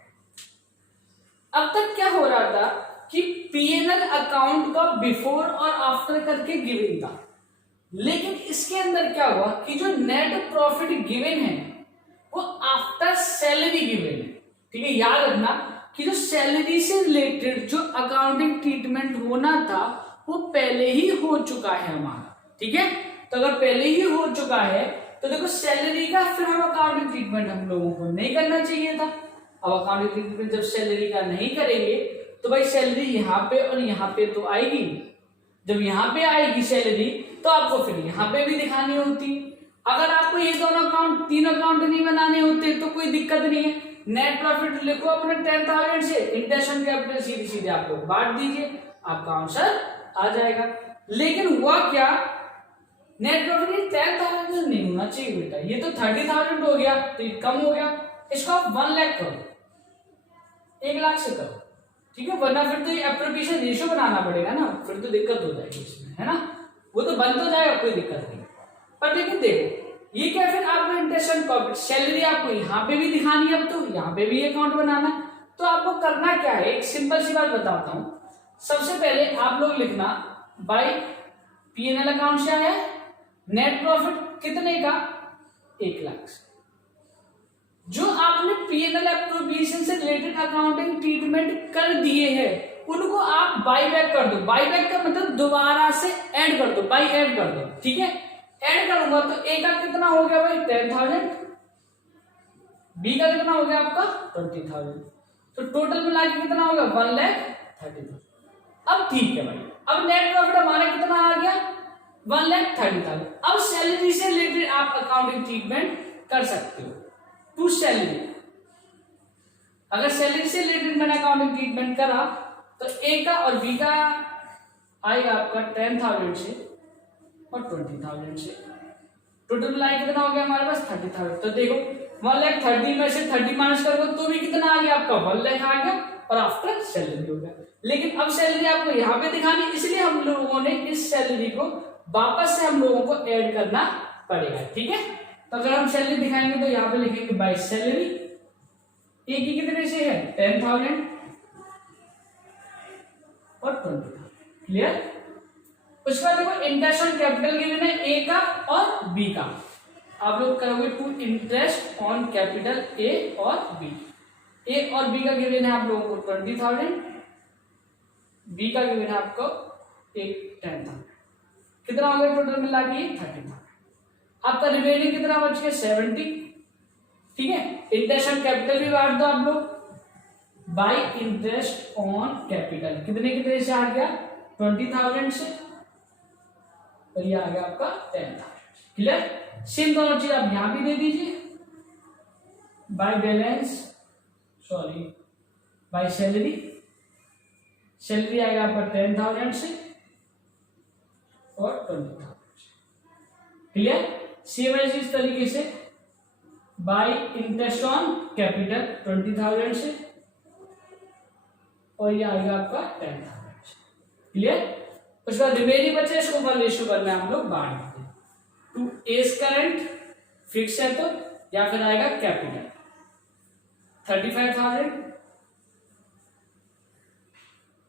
अब तक क्या हो रहा था कि पीएनएल अकाउंट का बिफोर और आफ्टर करके गिवन था, लेकिन इसके अंदर क्या हुआ कि जो नेट प्रॉफिट गिवन है वो आफ्टर सैलरी गिवन है, ठीक है। याद रखना कि जो सैलरी से रिलेटेड जो अकाउंटिंग ट्रीटमेंट होना था वो पहले ही हो चुका है हमारा, ठीक है। तो अगर पहले ही हो चुका है तो देखो सैलरी का फिर हम अकाउंटिंग ट्रीटमेंट हम लोगों को नहीं करना चाहिए था। अब अकाउंटिंग ट्रीटमेंट जब सैलरी का नहीं करेंगे तो भाई सैलरी यहाँ पे और यहाँ पे तो आएगी। जब यहाँ पे आएगी सैलरी तो आपको फिर यहाँ पे भी दिखानी होती। अगर आपको ये दोनों अकाउंट 3 अकाउंट नहीं बनाने होते तो कोई दिक्कत नहीं है। नेट प्रॉफिट लिखो अपने 10,000 से, इंटरेस्ट ऑन कैपिटल सीधे सीधे आप लोग बांट दीजिए, आपका आंसर आ जाएगा। लेकिन हुआ क्या, नेट प्रॉफिट 10,000 नहीं होना चाहिए बेटा, ये तो 30,000 हो गया, तो ये कम हो गया। इसको आप 1 लाख करो, 1 लाख से करो, ठीक है। वरना फिर तो ये एप्रोप्रिएशन रेशियो बनाना पड़ेगा ना, फिर तो दिक्कत हो जाएगी इसमें, है ना। वो तो बन तो जाएगा, कोई दिक्कत नहीं। पर लेकिन देखो ये क्या, फिर आपको इंटरेस्ट ऑन प्रॉफिट सैलरी आपको यहाँ पे भी दिखानी है, अब तो यहाँ पे भी अकाउंट बनाना। तो आपको करना क्या है, एक सिंपल सी बात बताता हूं। सबसे पहले आप लोग लिखना बाय पीएनएल अकाउंट से आया नेट प्रॉफिट कितने का, 1 लाख से। जो आपने पीएनएल एप्रोप्रिएशन से रिलेटेड अकाउंटिंग ट्रीटमेंट कर दिए हैं उनको आप बाई बैक कर दो। बाई बैक का मतलब दोबारा से ऐड कर दो, बाई ऐड कर दो, ठीक है। ऐड करूंगा तो ए का कितना हो गया भाई 10,000, बी का कितना हो गया आपका 20,000, तो टोटल मिला के कितना हो गया 1,30,000। अब ठीक है भाई, अब नेट प्रॉफिट हमारा कितना आ गया 1,30,000। अब सैलरी से रिलेटेड आप अकाउंटिंग ट्रीटमेंट कर सकते हो टू सैलरी। अगर सैलरी से रिलेटेड मैंने अकाउंटिंग ट्रीटमेंट करा तो ए का और बी का आएगा आपका 10,000 से और 20,000 से, टोटल मिलाए कितना हो गया हमारे पास 30,000। तो देखो 1,30,000 में से 30 माइनस करोगे तो भी कितना आ गया आपका 1 लाख आ गया, और आफ्टर सैलरी हो गया। लेकिन अब सैलरी आपको यहाँ पे दिखानी, इसलिए हम लोगों ने इस सैलरी को वापस से हम लोगों को ऐड करना पड़ेगा, ठीक है। तो अगर हम सैलरी दिखाएंगे तो यहाँ पे लिखेंगे बाय सैलरी, ए की कितने से है 10,000 और 20,000, क्लियर। उसके बाद देखो इंटरेस्ट ऑन कैपिटल गिवन है ए का और बी का, आप लोग करोगे to interest on capital A और बी। ए और बी का गिवन है आप लोगों को 20,000, बी का गिवन है आपको 10,000, कितना हो गया टोटल मिला के 30,000। आपका रिमेनिंग कितना बच गया 70, ठीक है। इंटरेस्ट ऑन कैपिटल भी बांट दो आप लोग बाय इंटरेस्ट ऑन कैपिटल, कितने से आ गया 20,000 से, और ये आ गया आपका 10,000, क्लियर। सेम दोनों चीज आप यहां भी दे दीजिए by balance, sorry by salary, salary आएगा आपका 10,000 से और 20,000 से, क्लियर। सेम इस तरीके से बाय इंटरेस्ट ऑन कैपिटल 20,000 से और ये आएगा आपका 10,000 से, क्लियर। उसके बाद रिमेनिंग बचे इसको 1:1 में हम लोग बांट देते हैं। टू एज करंट फिक्स है तो या फिर आएगा कैपिटल 35,000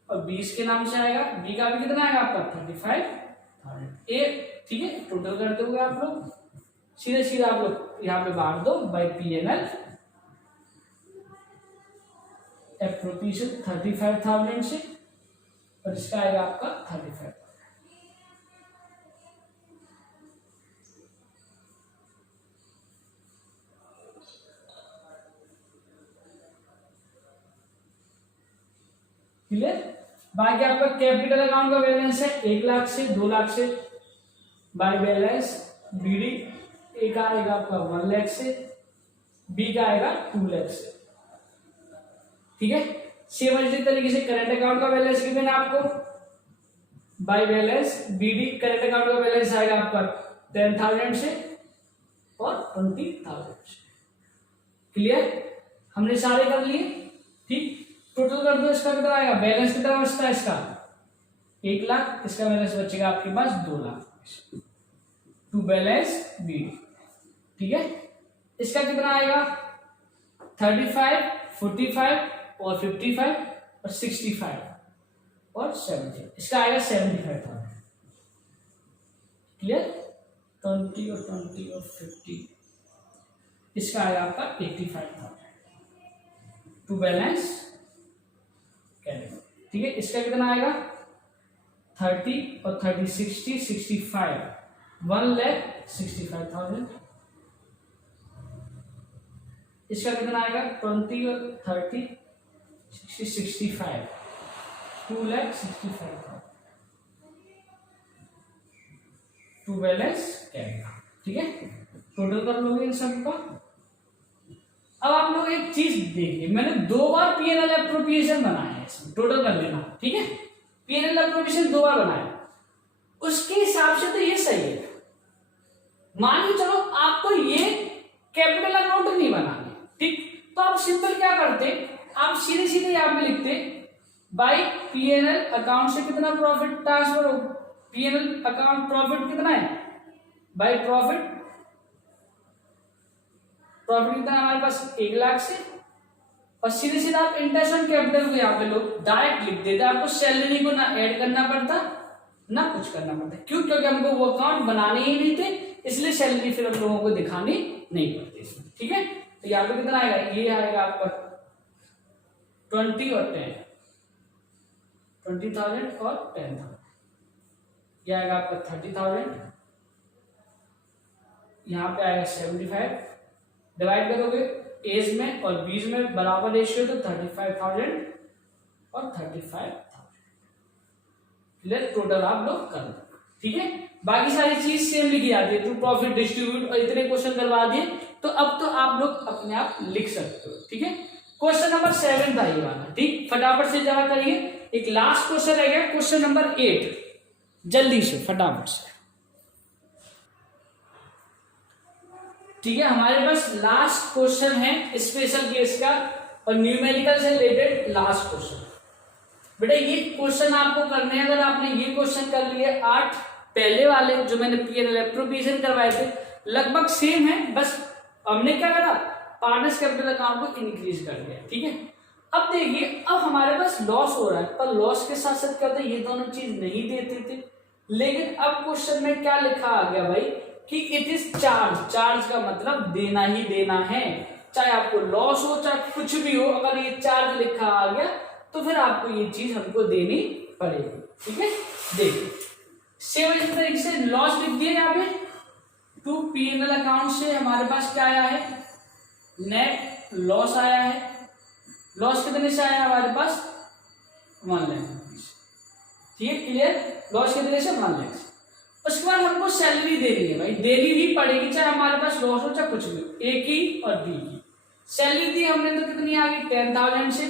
और 20 के नाम से आएगा, बी का भी कितना आएगा आपका 35,000 ए, ठीक है। टोटल कर दोगे आप लोग सीधे सीधा आप लोग यहाँ पे बांट दो बाय पीएनएल एप्रोप्रिएशन 35,000 से और इसका आएगा आपका 35,000। क्लियर। बाकी आपका कैपिटल अकाउंट का बैलेंस है 1 लाख से 2 लाख से, बाय बैलेंस बीडी ए का आएगा आपका 1 लाख से, बी का आएगा 2 लाख से, ठीक है। सेम इसी तरीके से करंट अकाउंट का बैलेंस गिवन है आपको by balance BD. Current account का बैलेंस आएगा आपका 10,000 से और 20,000 से। क्लियर, हमने सारे कर लिए। ठीक, टोटल कर दो, इसका कितना आएगा, बैलेंस कितना बचता है इसका 1 लाख, इसका बैलेंस बचेगा आपके पास 2 लाख टू बैलेंस बीडी। ठीक है, इसका कितना आएगा 35, 45 और 55 और 65 और 70, इसका आएगा 75,000। क्लियर, 20 और 20 और 50, इसका आएगा आपका 85,000 टू बैलेंस कैपिटल। ठीक है, इसका कितना आएगा 30 और 30 60 65 1,65,000। इसका कितना आएगा 20 और 30 60 65 2,65,000 टू बैलेंस कैपिटल। ठीक है, टोटल कर लोगे इन सबका। अब आप लोग एक चीज देखिए, मैंने 2 बार पीएनएल एप्रोप्रिएशन बनाया है, इसमें टोटल कर लेना। ठीक है, पीएनएल एप्रोप्रिएशन 2 बार बनाया, उसके हिसाब से तो ये सही है। मान के चलो आपको ये कैपिटल अकाउंट नहीं बनाने, ठीक, तो आप सिंपल क्या करते, आप सीधे सीधे यहाँ पे लिखते बाय पीएनएल अकाउंट से कितना प्रॉफिट ट्रांसफर हो, पीएनएल अकाउंट प्रॉफिट कितना है बाय प्रॉफिट कितना हमारे पास 1 लाख से, और सीधे सीधा आप इंटरेस्ट ऑन कैपिटल को यहाँ पे लोग डायरेक्ट लिख देते, आपको सैलरी को ना ऐड करना पड़ता ना कुछ करना पड़ता। क्यों, क्योंकि हमको वो अकाउंट बनाने ही नहीं थे, इसलिए सैलरी फिर हम लोगों को दिखानी नहीं पड़ती इसमें। ठीक है, तो यहाँ पे कितना आएगा, ये आएगा आपका 20 और 10 20,000 और 10,000, ये आएगा आपका 30,000, यहाँ पे आएगा 75, डिवाइड करोगे एज में और बीज में बराबर रेशियो, तो 35,000 और 35,000। क्लियर, टोटल आप लोग कर दो। ठीक है, बाकी सारी चीज सेम लिखी जाती है, टू प्रॉफिट डिस्ट्रीब्यूट, और इतने क्वेश्चन करवा दिए, तो अब तो आप लोग अपने आप लिख सकते हो। ठीक है, क्वेश्चन नंबर 7 था ये वाला। ठीक, फटाफट से जमा करिए, एक लास्ट क्वेश्चन रह गया, क्वेश्चन नंबर 8, जल्दी से फटाफट से। ठीक है, हमारे पास लास्ट क्वेश्चन है स्पेशल केस का और न्यूमेरिकल से रिलेटेड लास्ट क्वेश्चन। बेटा ये क्वेश्चन आपको करने हैं, अगर आपने ये क्वेश्चन कर लिए 8 पहले वाले जो मैंने पीएनएल एप्रोप्रिएशन करवाए थे लगभग सेम है, बस हमने क्या करा, पार्टनर्स कैपिटल अकाउंट को इंक्रीज कर दिया। ठीक है, अब देखिए, अब हमारे पास लॉस हो रहा है, पर लॉस के साथ साथ क्या होता है, ये दोनों चीज नहीं देते थे, लेकिन अब क्वेश्चन में क्या लिखा आ गया भाई कि इट इज चार्ज। चार्ज का मतलब देना ही देना है, चाहे आपको लॉस हो चाहे कुछ भी हो, अगर ये चार्ज लिखा आ गया तो फिर आपको ये चीज हमको देनी पड़ेगी। ठीक है, देखिए सेम इस तरीके से लॉस लिख दिया यहाँ पे, टू पीएनएल अकाउंट से हमारे पास क्या आया है, नेट लॉस आया है। लॉस कितने से आया हमारे पास 1 लाख। ठीक है, क्लियर, लॉस कितने से 1 लाख। उसके बाद हमको सैलरी देनी है भाई, देनी ही पड़ेगी, चाहे हमारे पास लॉस हो चाहे कुछ भी। ए की और बी की सैलरी दी हमने, तो कितनी आ गई 10,000 से,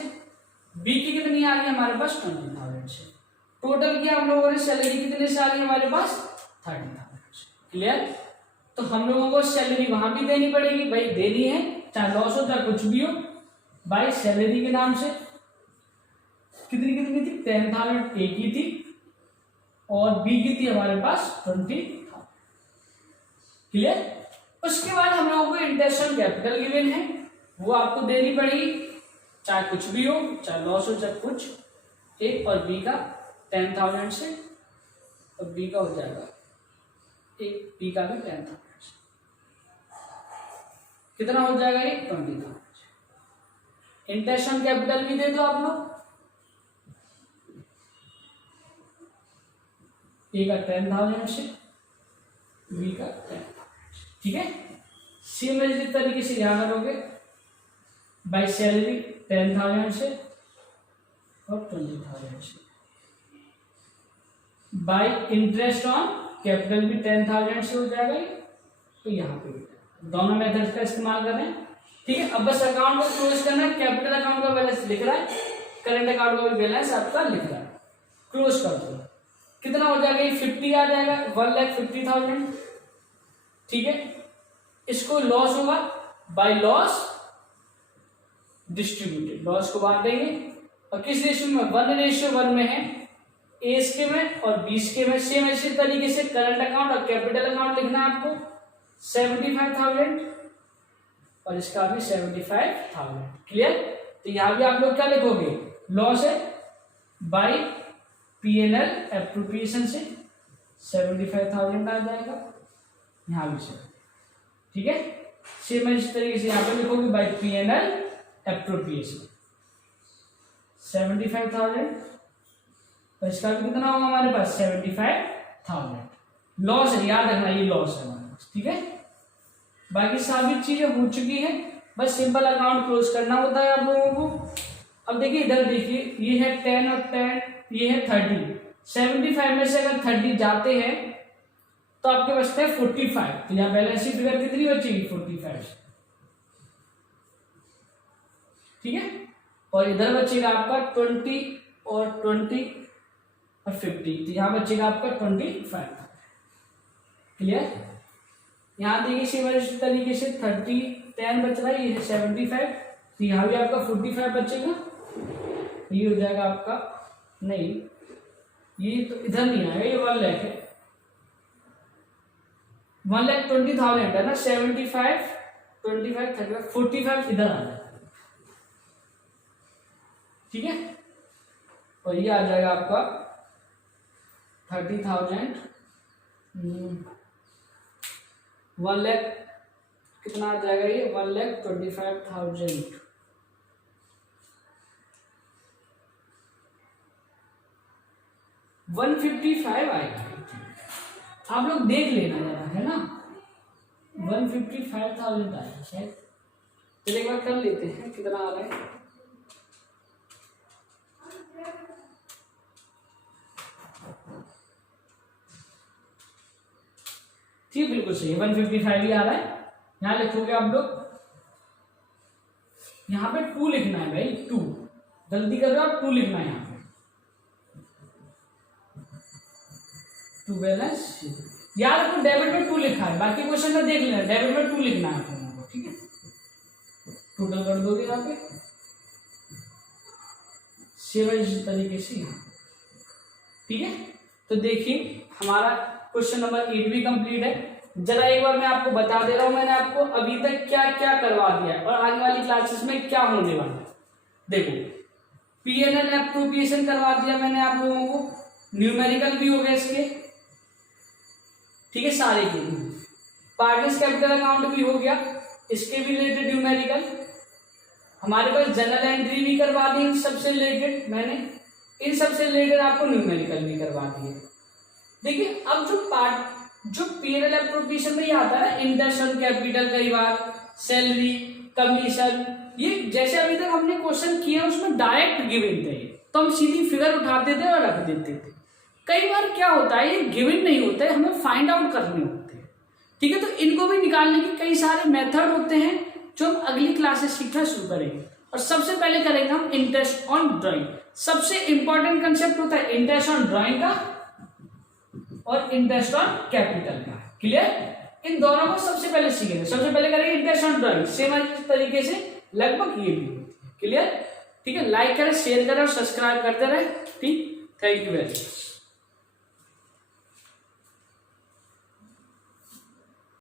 बी की कितनी आ गई हमारे पास 20,000 से। टोटल किया हम लोगों ने, सैलरी कितने से आ गई हमारे पास 30,000 से। क्लियर, तो हम लोगों को सैलरी वहां भी देनी पड़ेगी भाई, देनी है चाहे लॉस हो चाहे कुछ भी हो, भाई सैलरी के नाम से। कितनी कितनी थी 10,000 ए की थी और बी की थी हमारे पास 20,000। क्लियर, उसके बाद हम लोगों को इंटरेस्ट ऑन कैपिटल गिवन है, वो आपको देनी पड़ेगी चाहे कुछ भी हो, चाहे लॉस हो चाहे कुछ। ए और बी का 10,000 से, और बी का हो जाएगा एक, बी का भी 10,000 से, कितना हो जाएगा ये 20,000 से। इंटरेस्ट ऑन कैपिटल भी दे दो आप लोग, ए का 10,000 से, बी का 10,000 से। ठीक है, सेम इसी तरीके से यहां करोगे, बाय सैलरी 10,000 से और 20,000 से, बाय इंटरेस्ट ऑन कैपिटल भी 10,000 से हो जाएगा। तो यहाँ पे दोनों मेथड का इस्तेमाल करें। ठीक है, अब बस अकाउंट को क्लोज करना है, कैपिटल अकाउंट का बैलेंस लिख रहा है, करंट अकाउंट का भी बैलेंस आपका लिख रहा है। क्लोज कर दो, कितना हो जाएगा, ये 50 आ जाएगा, 1,50,000। ठीक है, इसको लॉस होगा बाय लॉस डिस्ट्रीब्यूटेड, लॉस को बांट देंगे और किस रेशियो में, 1:1 में है, ए के में और बी के में। सेम इसी तरीके से करंट अकाउंट और कैपिटल अकाउंट लिखना है आपको 75,000 और इसका भी 75,000। क्लियर। तो यहां भी आप लोग क्या लिखोगे, लॉस है बाय P&L एप्रोप्रिएशन से 75,000 आ जाएगा, यहां भी से। ठीक है, सेम इस तरीके से यहां पे लिखोगे बाय P&L एप्रोप्रिएशन 75,000 और इसका भी कितना होगा हमारे पास 75,000। लॉस है, याद रखना ये लॉस है हमारे पास। ठीक है, बाकी सारी चीजें हो चुकी है, बस सिंपल अकाउंट क्लोज करना होता है आप लोगों को। अब देखिए इधर देखिए, ये है 10 और 10, ये है 30। 75 में से अगर 30 जाते हैं तो आपके बचते हैं 45, तो यहाँ बैलेंस शीट फिगर कितनी बचेगी 45। ठीक है, और इधर बचेगा आपका 20 और 20 और 50, तो यहाँ बचेगा आपका 25। क्लियर। यहाँ देखिए सेम इसी तरीके से 30 10 बच रहा है, ये है 75, तो यहाँ भी आपका 45 बचेगा। ये हो जाएगा आपका, नहीं ये तो इधर नहीं आएगा, ये 1 लाख है, 1,20,000 है ना, 75 25 35 45 इधर आ जाएगा। ठीक है, और ये आ जाएगा आपका 30,000, 1 लाख कितना आ जाएगा, ये 1,25,000। $155 आएगा, आप लोग देख लेना जरा, है ना, 155,000 आएगा शायद। चलिए एक बार कर लेते हैं कितना आ रहा है। ठीक, बिल्कुल सही, 155 ही आ रहा है। यहां लिखोगे आप लोग, यहां पे 2 लिखना है भाई, 2 गलती कर रहे हो आप, 2 लिखना है यहाँ पे, 2 बैलेंस। याद रखो डेबिट में 2 लिखा है, बाकी क्वेश्चन में देख लेना, डेबिट में 2 लिखना है आपको। ठीक है, टोटल कर दोगे यहाँ पे 7 इस तरीके से यहाँ। ठीक है, तो देखिए हमारा क्वेश्चन नंबर 8 भी कंप्लीट है। जरा एक बार मैं आपको बता दे रहा हूं, मैंने आपको अभी तक क्या क्या करवा दिया है और आने वाली क्लासेस में क्या होने वाला है। देखो, P&L एप्रोप्रिएशन करवा दिया मैंने आप लोगों को, न्यूमेरिकल भी हो गए इसके, ठीक है, सारे के। पार्टनर्स कैपिटल अकाउंट भी हो गया, इसके भी रिलेटेड न्यूमेरिकल। हमारे पास जनरल एंट्री भी करवा दी इन सबसे रिलेटेड मैंने, इन सबसे रिलेटेड आपको न्यूमेरिकल भी करवा दिए। देखिए अब जो P&L एप्रोप्रिएशन में ये आता है ना, इंटरेस्ट ऑन कैपिटल, कई बार सैलरी, कमीशन, ये जैसे अभी तक हमने क्वेश्चन किया उसमें डायरेक्ट गिवन थे, तो हम सीधी फिगर उठाते थे और रख देते थे। कई बार क्या होता है, ये गिवन नहीं होता है, हमें फाइंड आउट करने होते हैं। ठीक है, तो इनको भी निकालने के कई सारे मेथड होते हैं जो हम अगली क्लासेस सीखना शुरू करेंगे। और सबसे पहले करेंगे हम इंटरेस्ट ऑन ड्राइंग। सबसे इंपॉर्टेंट कंसेप्ट होता है इंटरेस्ट ऑन ड्राइंग का और इंटरेस्ट ऑन कैपिटल का। क्लियर, इन दोनों को सबसे पहले सीखेंगे। सबसे पहले करेंगे इंटरेस्ट ऑन ड्राइंग, सेम तरीके से लगभग ये भी। क्लियर, ठीक है, लाइक करें, शेयर करें और सब्सक्राइब करते रहे। ठीक, थैंक यू वेरी मच।